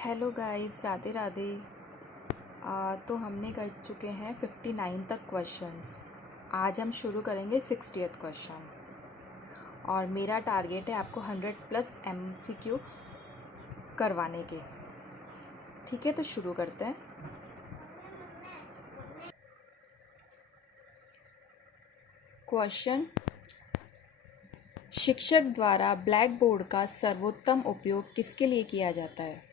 Hello guys, Radhe Radhe. तो हमने कर चुके हैं 59 तक क्वेश्चंस। आज हम शुरू करेंगे 60th क्वेश्चन और मेरा टारगेट है आपको 100+ MCQ करवाने के। ठीक है, तो शुरू करते हैं। क्वेश्चन: शिक्षक द्वारा ब्लैक बोर्ड का सर्वोत्तम उपयोग किसके लिए किया जाता है?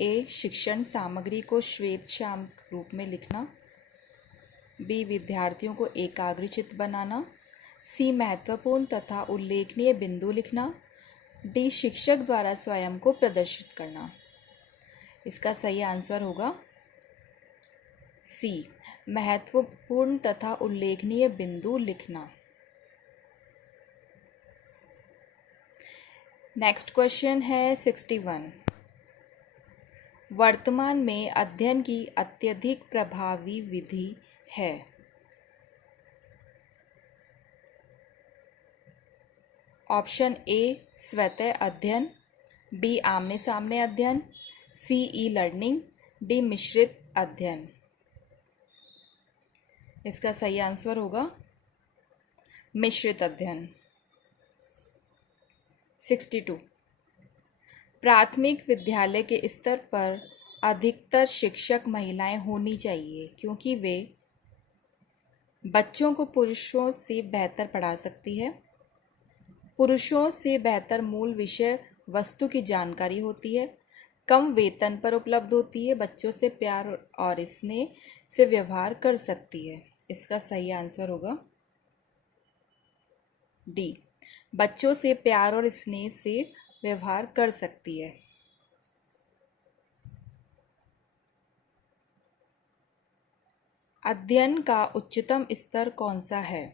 ए. शिक्षण सामग्री को श्वेत श्याम रूप में लिखना। बी. विद्यार्थियों को एकाग्रचित्त बनाना। सी. महत्वपूर्ण तथा उल्लेखनीय बिंदु लिखना। डी. शिक्षक द्वारा स्वयं को प्रदर्शित करना। इसका सही आंसर होगा सी. महत्वपूर्ण तथा उल्लेखनीय बिंदु लिखना। नेक्स्ट क्वेश्चन है 61। वर्तमान में अध्ययन की अत्यधिक प्रभावी विधि है? ऑप्शन ए स्वतः अध्ययन, बी आमने सामने अध्ययन, सी ई लर्निंग, डी मिश्रित अध्ययन। इसका सही आंसर होगा मिश्रित अध्ययन। 62। प्राथमिक विद्यालय के स्तर पर अधिकतर शिक्षक महिलाएं होनी चाहिए क्योंकि वे बच्चों को पुरुषों से बेहतर पढ़ा सकती है, पुरुषों से बेहतर मूल विषय वस्तु की जानकारी होती है, कम वेतन पर उपलब्ध होती है, बच्चों से प्यार और स्नेह से व्यवहार कर सकती है। इसका सही आंसर होगा डी. बच्चों से प्यार और स्नेह से व्यवहार कर सकती है। अध्ययन का उच्चतम स्तर कौन सा है?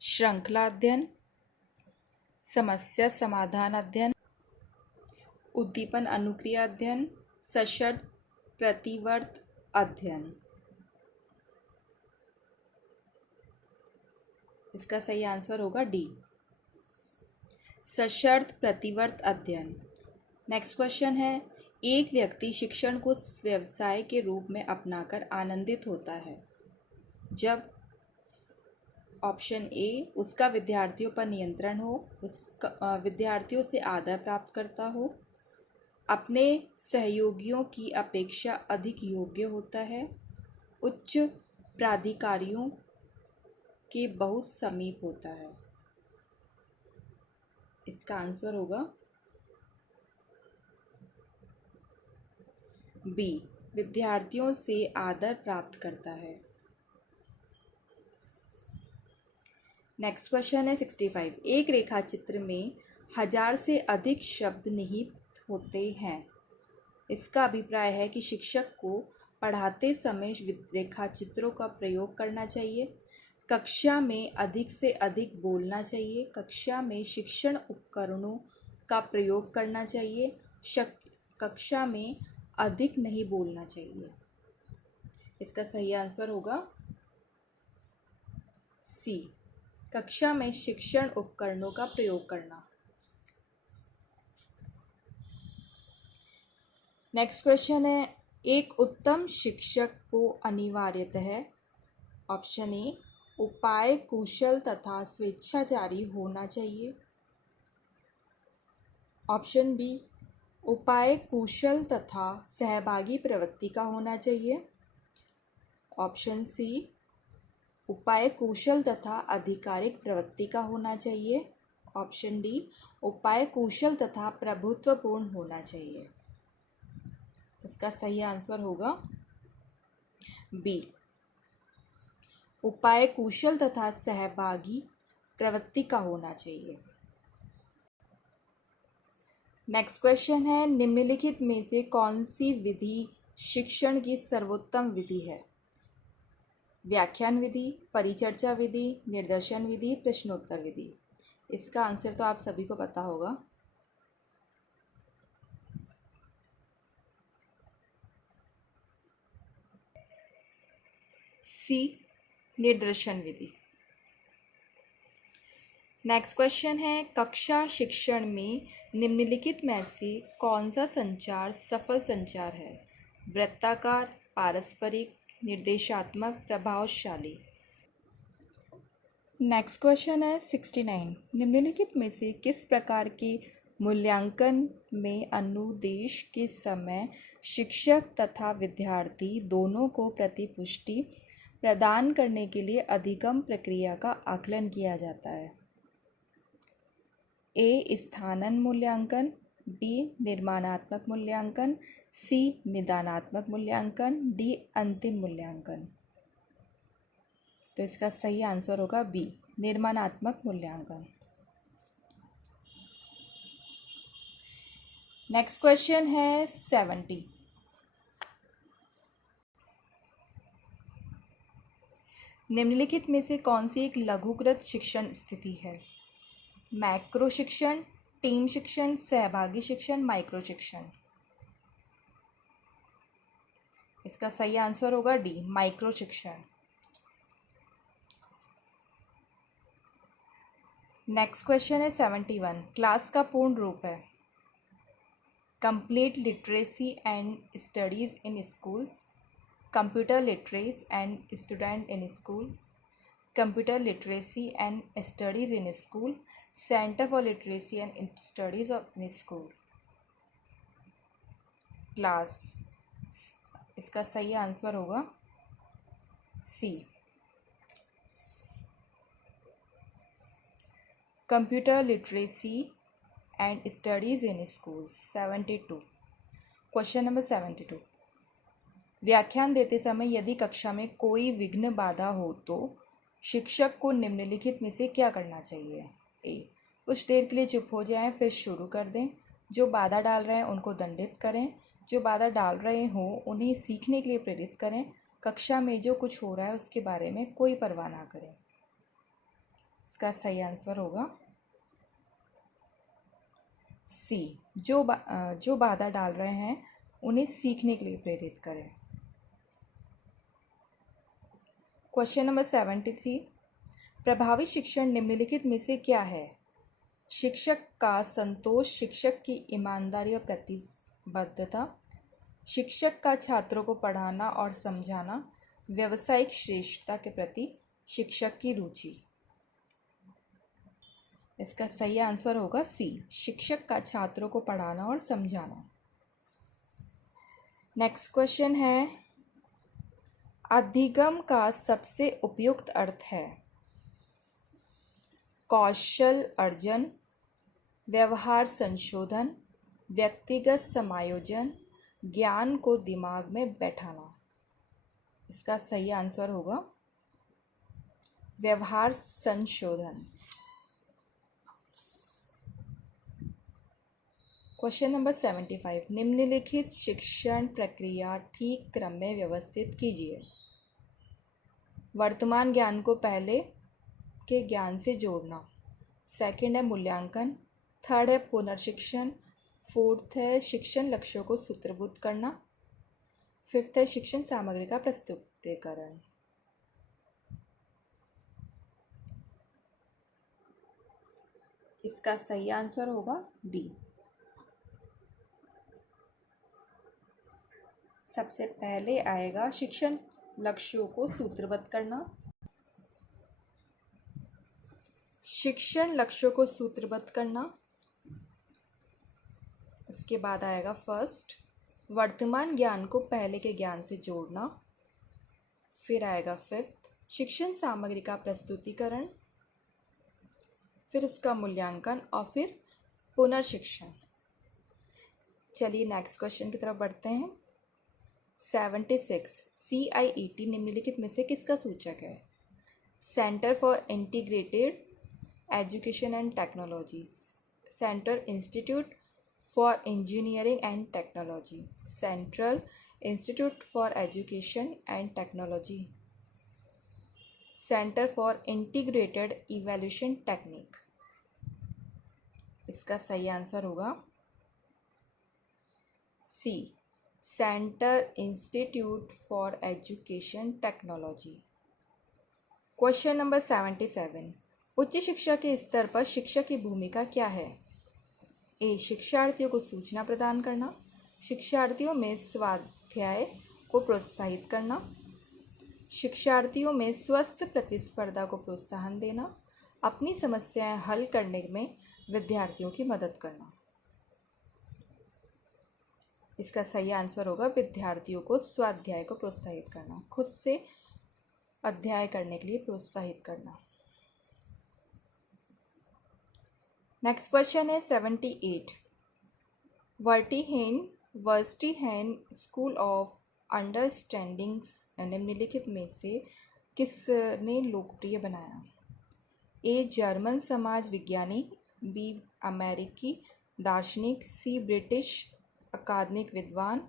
श्रृंखला अध्ययन, समस्या समाधान अध्ययन, उद्दीपन अनुक्रिया अध्ययन, सशर्त प्रतिवर्त अध्ययन। इसका सही आंसर होगा डी. सशर्त प्रतिवर्त अध्ययन। नेक्स्ट क्वेश्चन है, एक व्यक्ति शिक्षण को व्यवसाय के रूप में अपनाकर आनंदित होता है जब ऑप्शन ए उसका विद्यार्थियों पर नियंत्रण हो, उसका विद्यार्थियों से आदर प्राप्त करता हो, अपने सहयोगियों की अपेक्षा अधिक योग्य होता है, उच्च प्राधिकारियों के बहुत समीप होता है। इसका आंसर होगा बी. विद्यार्थियों से आदर प्राप्त करता है। नेक्स्ट क्वेश्चन है 65। एक रेखा चित्र में 1000 से अधिक शब्द निहित होते हैं। इसका अभिप्राय है कि शिक्षक को पढ़ाते समय रेखा चित्रों का प्रयोग करना चाहिए, कक्षा में अधिक से अधिक बोलना चाहिए, कक्षा में शिक्षण उपकरणों का प्रयोग करना चाहिए, कक्षा में अधिक नहीं बोलना चाहिए। इसका सही आंसर होगा सी. कक्षा में शिक्षण उपकरणों का प्रयोग करना। नेक्स्ट क्वेश्चन है, एक उत्तम शिक्षक को अनिवार्यतः ऑप्शन ए उपाय कुशल तथा स्वेच्छाचारी होना चाहिए, ऑप्शन बी उपाय कुशल तथा सहभागी प्रवृत्ति का होना चाहिए, ऑप्शन सी उपाय कुशल तथा आधिकारिक प्रवृत्ति का होना चाहिए, ऑप्शन डी उपाय कुशल तथा प्रभुत्वपूर्ण होना चाहिए। इसका सही आंसर होगा बी. उपाय कुशल तथा सहभागी प्रवृत्ति का होना चाहिए। नेक्स्ट क्वेश्चन है, निम्नलिखित में से कौन सी विधि शिक्षण की सर्वोत्तम विधि है? व्याख्यान विधि, परिचर्चा विधि, निर्देशन विधि, प्रश्नोत्तर विधि। इसका आंसर तो आप सभी को पता होगा सी. निर्देशन विधि। नेक्स्ट क्वेश्चन है, कक्षा शिक्षण में निम्नलिखित में से कौन सा संचार सफल संचार है? वृत्ताकार, पारस्परिक, निर्देशात्मक, प्रभावशाली। नेक्स्ट क्वेश्चन है 69, निम्नलिखित में से किस प्रकार के मूल्यांकन में अनुदेश के समय शिक्षक तथा विद्यार्थी दोनों को प्रतिपुष्टि प्रदान करने के लिए अधिगम प्रक्रिया का आकलन किया जाता है? ए स्थानन मूल्यांकन, बी निर्माणात्मक मूल्यांकन, सी निदानात्मक मूल्यांकन, डी अंतिम मूल्यांकन। तो इसका सही आंसर होगा बी निर्माणात्मक मूल्यांकन। नेक्स्ट क्वेश्चन है 70, निम्नलिखित में से कौन सी एक लघुकृत शिक्षण स्थिति है? मैक्रो शिक्षण, टीम शिक्षण, सहभागी शिक्षण, माइक्रो शिक्षण। इसका सही आंसर होगा डी माइक्रो शिक्षण। नेक्स्ट क्वेश्चन है 71, क्लास का पूर्ण रूप है? Complete literacy and studies in schools, computer literacy and student in school, computer literacy and studies in school, centre for literacy and studies in school. Class, इसका सही answer होगा C computer literacy and studies in schools. 72, question number 72, व्याख्यान देते समय यदि कक्षा में कोई विघ्न बाधा हो तो शिक्षक को निम्नलिखित में से क्या करना चाहिए? ए कुछ देर के लिए चुप हो जाएं, फिर शुरू कर दें। जो बाधा डाल रहे हैं उनको दंडित करें। जो बाधा डाल रहे हों उन्हें सीखने के लिए प्रेरित करें। कक्षा में जो कुछ हो रहा है उसके बारे में कोई परवाह ना करें। इसका सही आंसर होगा सी जो बाधा डाल रहे हैं उन्हें सीखने के लिए प्रेरित करें। क्वेश्चन नंबर 73, प्रभावी शिक्षण निम्नलिखित में से क्या है? शिक्षक का संतोष, शिक्षक की ईमानदारी और प्रतिबद्धता, शिक्षक का छात्रों को पढ़ाना और समझाना, व्यावसायिक श्रेष्ठता के प्रति शिक्षक की रुचि। इसका सही आंसर होगा सी शिक्षक का छात्रों को पढ़ाना और समझाना। नेक्स्ट क्वेश्चन है, अधिगम का सबसे उपयुक्त अर्थ है? कौशल अर्जन, व्यवहार संशोधन, व्यक्तिगत समायोजन, ज्ञान को दिमाग में बैठाना। इसका सही आंसर होगा व्यवहार संशोधन। क्वेश्चन नंबर 75, निम्नलिखित शिक्षण प्रक्रिया ठीक क्रम में व्यवस्थित कीजिए। वर्तमान ज्ञान को पहले के ज्ञान से जोड़ना। सेकंड है मूल्यांकन। थर्ड है पुनर्शिक्षण। फोर्थ है शिक्षण लक्ष्यों को सूत्रबद्ध करना। फिफ्थ है शिक्षण सामग्री का प्रस्तुतीकरण। इसका सही आंसर होगा डी। सबसे पहले आएगा शिक्षण लक्ष्यों को सूत्रबद्ध करना। शिक्षण लक्ष्यों को सूत्रबद्ध करना। उसके बाद आएगा फर्स्ट वर्तमान ज्ञान को पहले के ज्ञान से जोड़ना। फिर आएगा फिफ्थ शिक्षण सामग्री का प्रस्तुतीकरण। फिर इसका मूल्यांकन और फिर पुनर्शिक्षण। चलिए नेक्स्ट क्वेश्चन की तरफ बढ़ते हैं। 76, CIET निम्नलिखित में से किसका सूचक है? Centre for integrated education and technology, central institute for engineering and technology, central institute for education and technology, centre for integrated evaluation technique. इसका सही आंसर होगा C centre institute for education technology. Question number 77, उच्च शिक्षा के स्तर पर शिक्षक की भूमिका क्या है? ए. शिक्षार्थियों को सूचना प्रदान करना, शिक्षार्थियों में स्वाध्याय को प्रोत्साहित करना, शिक्षार्थियों में स्वस्थ प्रतिस्पर्धा को प्रोत्साहन देना, अपनी समस्याएं हल करने में विद्यार्थियों की मदद करना। इसका सही आंसर होगा विद्यार्थियों को स्वाध्याय को प्रोत्साहित करना, खुद से अध्ययन करने के लिए प्रोत्साहित करना। नेक्स्ट क्वेश्चन है 78। वर्स्टीहेन स्कूल ऑफ अंडरस्टैंडिंग्स निम्नलिखित में से किसने लोकप्रिय बनाया? ए. जर्मन समाज विज्ञानी, बी. अमेरिकी दार्शनिक, सी. ब्रिटिश अकादमिक विद्वान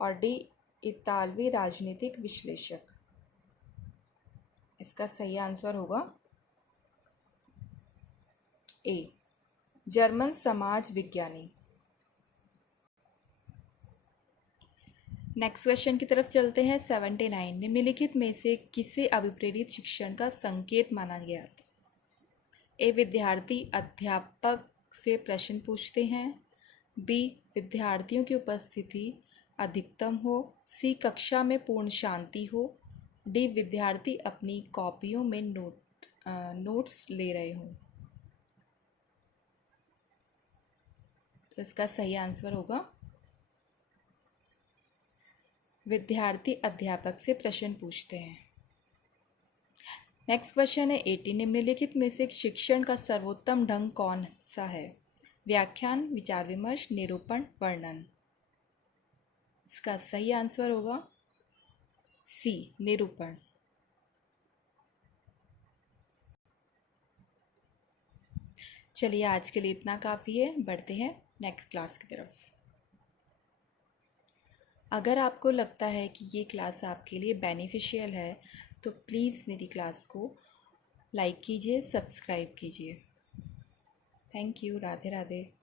और डी. इतालवी राजनीतिक विश्लेषक। इसका सही आंसर होगा ए. जर्मन समाज विज्ञानी। नेक्स्ट क्वेश्चन की तरफ चलते हैं 79। निम्नलिखित में से किसे अभिप्रेरित शिक्षण का संकेत माना गया था? ए. विद्यार्थी अध्यापक से प्रश्न पूछते हैं, बी. विद्यार्थियों की उपस्थिति अधिकतम हो, सी. कक्षा में पूर्ण शांति हो, डी. विद्यार्थी अपनी कॉपियों में नोट्स ले रहे हों। तो इसका सही आंसर होगा विद्यार्थी अध्यापक से प्रश्न पूछते हैं। नेक्स्ट क्वेश्चन है 80। निम्नलिखित में से शिक्षण का सर्वोत्तम ढंग कौन सा है? व्याख्यान, विचार विमर्श, निरूपण, वर्णन। इसका सही आंसर होगा सी. निरूपण। चलिए आज के लिए इतना काफ़ी है, बढ़ते हैं नेक्स्ट क्लास की तरफ। अगर आपको लगता है कि ये क्लास आपके लिए बेनिफिशियल है तो प्लीज़ मेरी क्लास को लाइक कीजिए, सब्सक्राइब कीजिए। Thank you. राधे राधे।